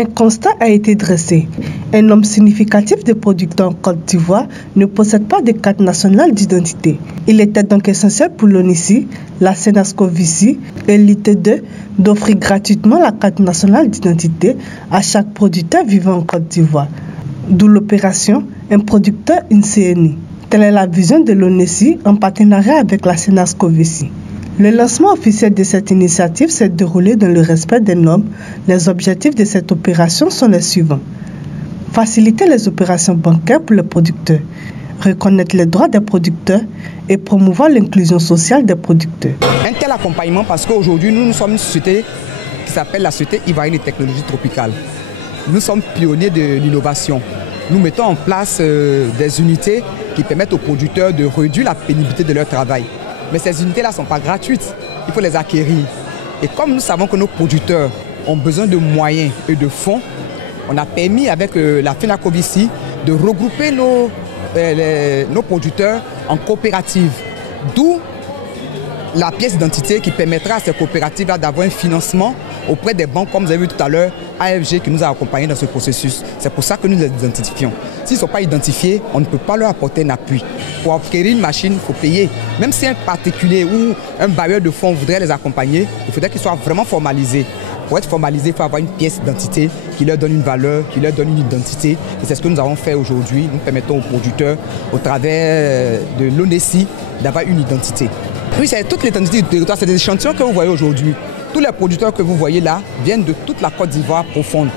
Un constat a été dressé. Un nombre significatif de producteurs en Côte d'Ivoire ne possèdent pas de carte nationale d'identité. Il était donc essentiel pour l'ONESI, la Senascovici et l'IT2 d'offrir gratuitement la carte nationale d'identité à chaque producteur vivant en Côte d'Ivoire. D'où l'opération Un producteur, une CNI. Telle est la vision de l'ONESI en partenariat avec la Senascovici. Le lancement officiel de cette initiative s'est déroulé dans le respect des normes. Les objectifs de cette opération sont les suivants. Faciliter les opérations bancaires pour les producteurs, reconnaître les droits des producteurs et promouvoir l'inclusion sociale des producteurs. Un tel accompagnement parce qu'aujourd'hui nous sommes une société qui s'appelle la Société ivoirienne des technologies tropicales. Nous sommes pionniers de l'innovation. Nous mettons en place des unités qui permettent aux producteurs de réduire la pénibilité de leur travail. Mais ces unités-là ne sont pas gratuites, il faut les acquérir. Et comme nous savons que nos producteurs ont besoin de moyens et de fonds, on a permis avec la Senascovici de regrouper nos producteurs en coopératives. D'où la pièce d'identité qui permettra à ces coopératives-là d'avoir un financement auprès des banques, comme vous avez vu tout à l'heure, AFG qui nous a accompagnés dans ce processus. C'est pour ça que nous les identifions. S'ils ne sont pas identifiés, on ne peut pas leur apporter un appui. Pour acquérir une machine, il faut payer. Même si un particulier ou un bailleur de fonds voudrait les accompagner, il faudrait qu'ils soient vraiment formalisés. Pour être formalisé, il faut avoir une pièce d'identité qui leur donne une valeur, qui leur donne une identité. Et c'est ce que nous avons fait aujourd'hui. Nous permettons aux producteurs, au travers de l'ONESI, d'avoir une identité. Oui, c'est toute l'identité du territoire, c'est des échantillons que vous voyez aujourd'hui. Tous les producteurs que vous voyez là viennent de toute la Côte d'Ivoire profonde.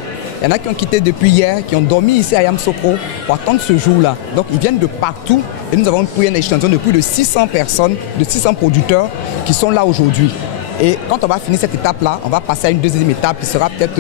Il y en a qui ont quitté depuis hier, qui ont dormi ici à Yamoussoukro pour attendre ce jour-là. Donc ils viennent de partout et nous avons pris un échantillon de plus de 600 personnes, de 600 producteurs qui sont là aujourd'hui. Et quand on va finir cette étape-là, on va passer à une deuxième étape qui sera peut-être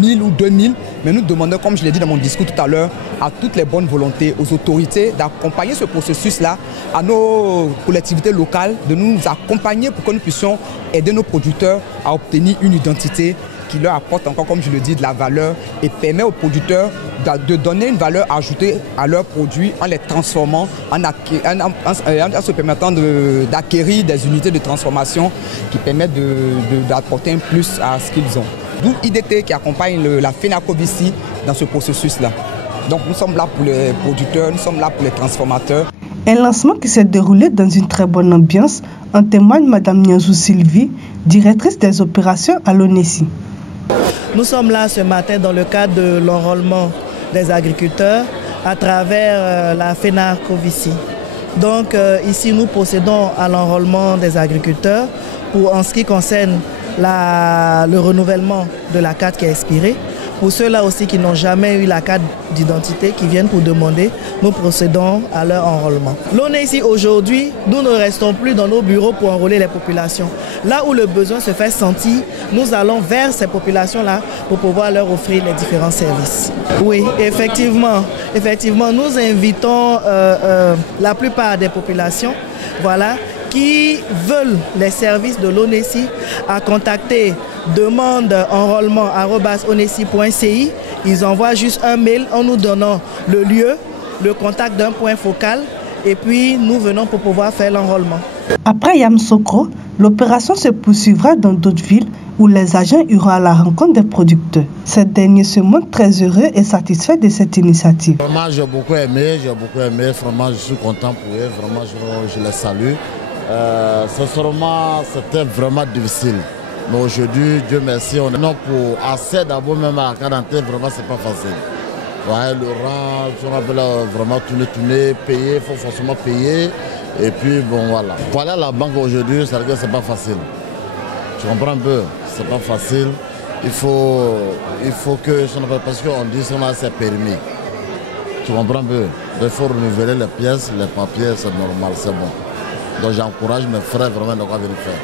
1000 ou 2000. Mais nous demandons, comme je l'ai dit dans mon discours tout à l'heure, à toutes les bonnes volontés, aux autorités d'accompagner ce processus-là, à nos collectivités locales, de nous accompagner pour que nous puissions aider nos producteurs à obtenir une identité qui leur apporte encore, comme je le dis, de la valeur et permet aux producteurs de donner une valeur ajoutée à leurs produits en les transformant, en se permettant d'acquérir des unités de transformation qui permettent d'apporter un plus à ce qu'ils ont. D'où IDT qui accompagne la Senascovici dans ce processus-là. Donc nous sommes là pour les producteurs, nous sommes là pour les transformateurs. Un lancement qui s'est déroulé dans une très bonne ambiance, en témoigne Mme Niazou Sylvie, directrice des opérations à l'ONESI. Nous sommes là ce matin dans le cadre de l'enrôlement des agriculteurs à travers la Senascovici. Donc ici nous procédons à l'enrôlement des agriculteurs pour en ce qui concerne le renouvellement de la carte qui est expirée. Pour ceux-là aussi qui n'ont jamais eu la carte d'identité, qui viennent pour demander, nous procédons à leur enrôlement. L'ONESI aujourd'hui, nous ne restons plus dans nos bureaux pour enrôler les populations. Là où le besoin se fait sentir, nous allons vers ces populations-là pour pouvoir leur offrir les différents services. Oui, effectivement, nous invitons la plupart des populations, voilà, qui veulent les services de l'ONESI à contacter demande-enrôlement@onesi.ci. Ils envoient juste un mail en nous donnant le lieu, le contact d'un point focal et puis nous venons pour pouvoir faire l'enrôlement. Après Yamoussoukro, l'opération se poursuivra dans d'autres villes où les agents iront à la rencontre des producteurs. Ces derniers se montrent très heureux et satisfaits de cette initiative. Vraiment, j'ai beaucoup aimé, vraiment je suis content pour eux, vraiment je les salue. C'était vraiment difficile. Mais aujourd'hui, Dieu merci, on est pour assez d'abord même à la quarantaine, vraiment c'est pas facile. Ouais, le rang, on appelle vraiment tourner, payer, il faut forcément payer. Et puis bon voilà. Pour aller à la banque aujourd'hui, c'est pas facile. Tu comprends un peu? C'est pas facile. Il faut que, parce qu'on dit que c'est permis. Tu comprends un peu? Il faut renouveler les pièces, les papiers, c'est normal, c'est bon. Donc j'encourage mes frères vraiment de venir faire.